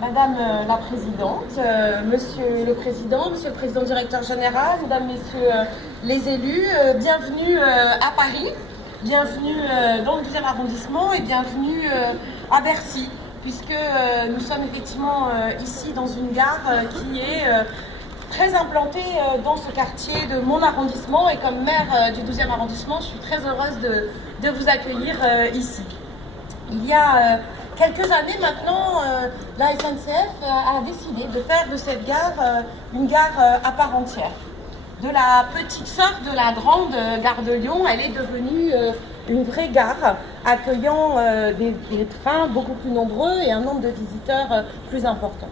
Madame la Présidente, Monsieur le Président directeur général, Mesdames, Messieurs les élus, bienvenue à Paris, bienvenue dans le 12e arrondissement et bienvenue à Bercy, puisque nous sommes effectivement ici dans une gare qui est très implantée dans ce quartier de mon arrondissement, et comme maire du 12e arrondissement, je suis très heureuse de vous accueillir ici. Il y a quelques années maintenant, la SNCF a décidé de faire de cette gare une gare à part entière. De la petite sœur de la grande gare de Lyon, elle est devenue une vraie gare, accueillant des trains beaucoup plus nombreux et un nombre de visiteurs plus important.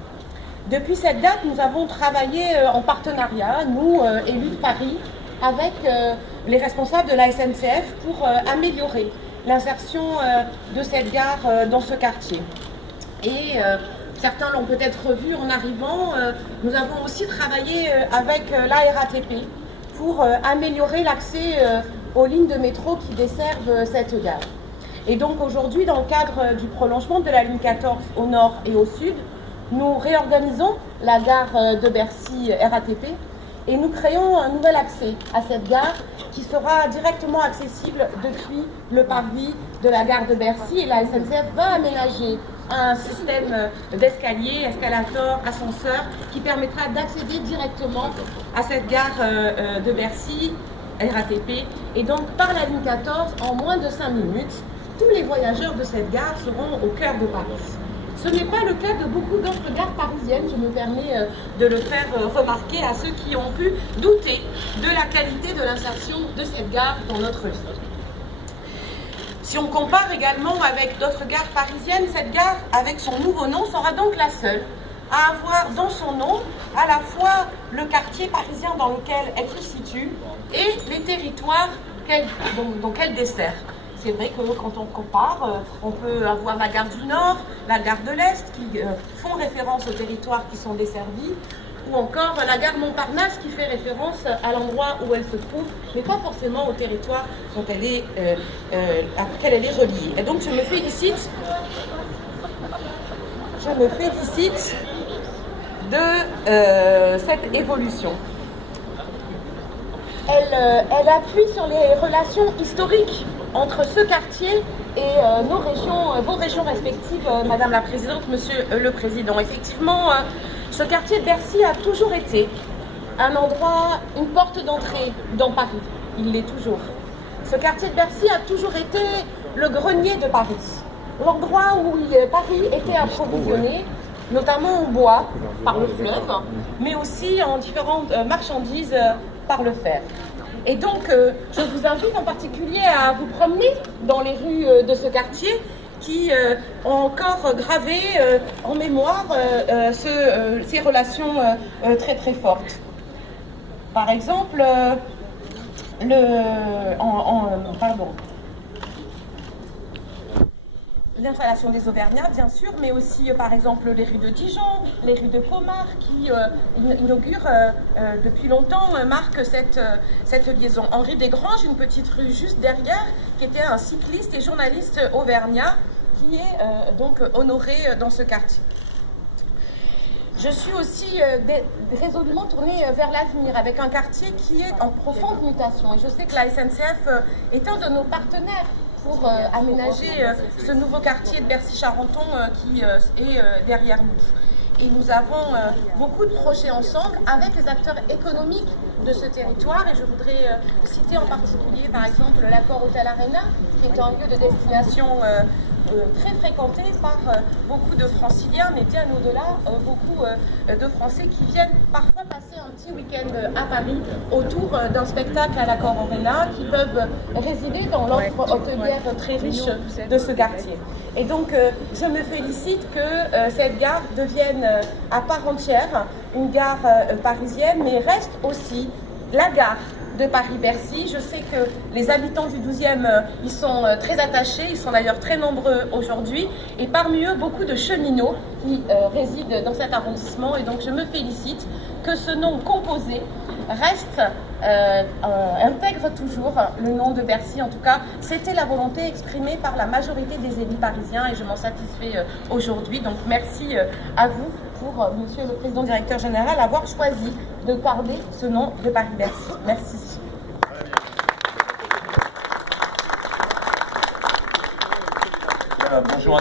Depuis cette date, nous avons travaillé en partenariat, nous, élus de Paris, avec les responsables de la SNCF pour améliorer l'insertion de cette gare dans ce quartier. Et certains l'ont peut-être vu en arrivant, nous avons aussi travaillé avec la RATP pour améliorer l'accès aux lignes de métro qui desservent cette gare. Et donc aujourd'hui, dans le cadre du prolongement de la ligne 14 au nord et au sud, nous réorganisons la gare de Bercy RATP et nous créons un nouvel accès à cette gare qui sera directement accessible depuis le parvis de la gare de Bercy, et la SNCF va aménager un système d'escalier, escalator, ascenseur qui permettra d'accéder directement à cette gare de Bercy RATP, et donc par la ligne 14, en moins de 5 minutes, tous les voyageurs de cette gare seront au cœur de Paris. Ce n'est pas le cas de beaucoup d'autres gares parisiennes, je me permets de le faire remarquer à ceux qui ont pu douter de la qualité de l'insertion de cette gare dans notre ville. Si on compare également avec d'autres gares parisiennes, cette gare, avec son nouveau nom, sera donc la seule à avoir dans son nom à la fois le quartier parisien dans lequel elle se situe et les territoires dont elle dessert. C'est vrai que quand on compare, on peut avoir la gare du Nord, la gare de l'Est, qui font référence aux territoires qui sont desservis, ou encore la gare Montparnasse qui fait référence à l'endroit où elle se trouve, mais pas forcément au territoire auquel elle est reliée. Et donc je me félicite de cette évolution. Elle appuie sur les relations historiques entre ce quartier et vos régions respectives, Madame la Présidente, Monsieur le Président. Effectivement, ce quartier de Bercy a toujours été un endroit, une porte d'entrée dans Paris. Il l'est toujours. Ce quartier de Bercy a toujours été le grenier de Paris, l'endroit où Paris était approvisionné, notamment en bois par le fleuve, mais aussi en différentes marchandises par le fer. Et donc, je vous invite en particulier à vous promener dans les rues de ce quartier qui ont encore gravé en mémoire ces relations très très fortes. Par exemple, l'installation des Auvergnats, bien sûr, mais aussi, par exemple, les rues de Dijon, les rues de Pomard, qui inaugurent depuis longtemps, marquent cette liaison. Henri Desgranges, une petite rue juste derrière, qui était un cycliste et journaliste auvergnat, qui est donc honoré dans ce quartier. Je suis aussi résolument tournée vers l'avenir, avec un quartier qui est en profonde mutation. Et je sais que la SNCF est un de nos partenaires pour aménager ce nouveau quartier de Bercy-Charenton qui est derrière nous. Et nous avons beaucoup de projets ensemble avec les acteurs économiques de ce territoire. Et je voudrais citer en particulier, par exemple, l'Accor Hôtel Arena, qui est un lieu de destination très fréquenté par beaucoup de franciliens, mais bien au-delà, beaucoup de Français qui viennent parfois passer un petit week-end à Paris autour d'un spectacle à l'Accor Arena, qui peuvent résider dans l'offre hôtelière très riche de ce quartier. Et donc, je me félicite que cette gare devienne à part entière une gare parisienne, mais reste aussi la gare de Paris-Bercy. Je sais que les habitants du 12e y sont très attachés, ils sont d'ailleurs très nombreux aujourd'hui, et parmi eux beaucoup de cheminots qui résident dans cet arrondissement, et donc je me félicite que ce nom composé reste, intègre toujours le nom de Bercy. En tout cas, c'était la volonté exprimée par la majorité des élus parisiens et je m'en satisfais aujourd'hui. Donc merci à vous pour, Monsieur le Président Directeur Général, avoir choisi de garder ce nom de Paris-Bercy. Merci. Bonjour.